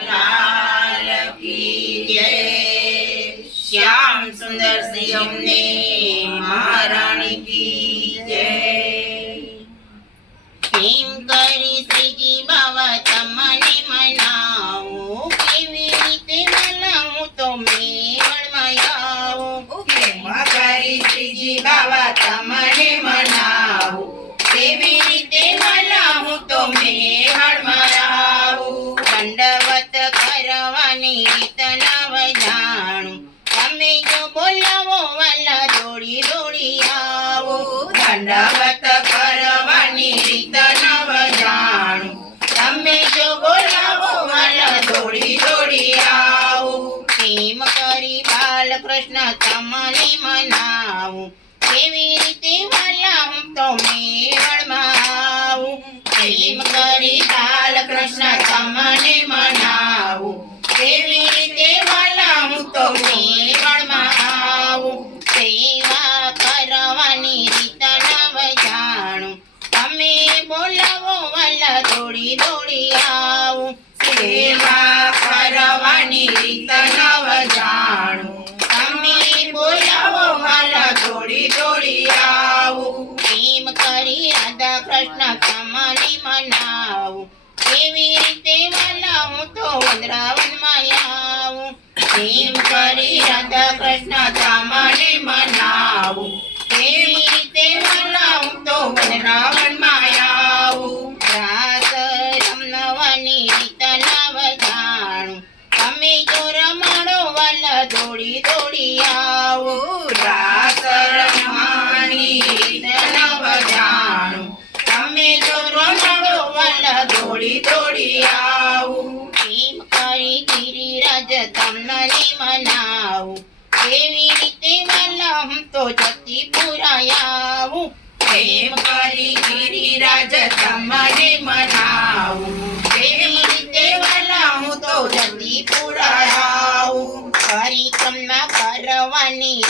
लाल की जय। श्याम सुंदर सिंह ने महारानी की जय। हेम करी श्रीजी बाबा तमने मनावो केवी रीते मनावो तो मेवणमां आवो। हेम करी श्रीजी बाबा तमने मनावो केवी रीते मनावो तो मेवणमां आवो। दंडवत करवानी રીત નવ જાણું તમે જો બોલાવો વાલા દોડી દોડી આવો। દંડવત કરવાની રીત નવ જાણું તમે જો બોલાવો વાલા દોડી દોડી આવો। પ્રેમ કરી બાલકૃષ્ણ તમને મનાવું કેવી રીતે વાલા હું તો મેળમાં આવું। પ્રેમ કરી બાલકૃષ્ણ તમને મનાવું કેવી રીતે વાલા હું તો મેળમાં આવું। સેવા કરવાની રીત નવ જાણું તમે બોલાવો વાલા દોડી દોડી આવું। સેવા કરવાની રીત નવ જાણું તમે બોલાવો વાલા દોડી દોડી આવું। પ્રેમ કરી રાધા કૃષ્ણ તમને મનાવું કેવી રીતે વાલા હું તો વૃંદાવનમાં આવું। પ્રેમ કરી રાધા કૃષ્ણ તમને મનાવું કેવી રીતે વાલા હું તો વૃંદાવનમાં આવું। રાસ રમવાની રીત નવ જાણું તમે જો રમાડો વાલા દોડી દોડી આવો। રાસ રમવાની રીત નવ જાણું તમે જો રમાડો વાલા દોડી દોડી આવો। પ્રેમ કરી ગિરિરાજ તમને મનાવું કેવી રીતે વાલા હું તો જતીપુરા આવું। પ્રેમ કરી ગિરિરાજ તમને મનાવું કેવી રીતે વાલા હું તો જતીપુરા આવું। પરિક્રમા કરવાની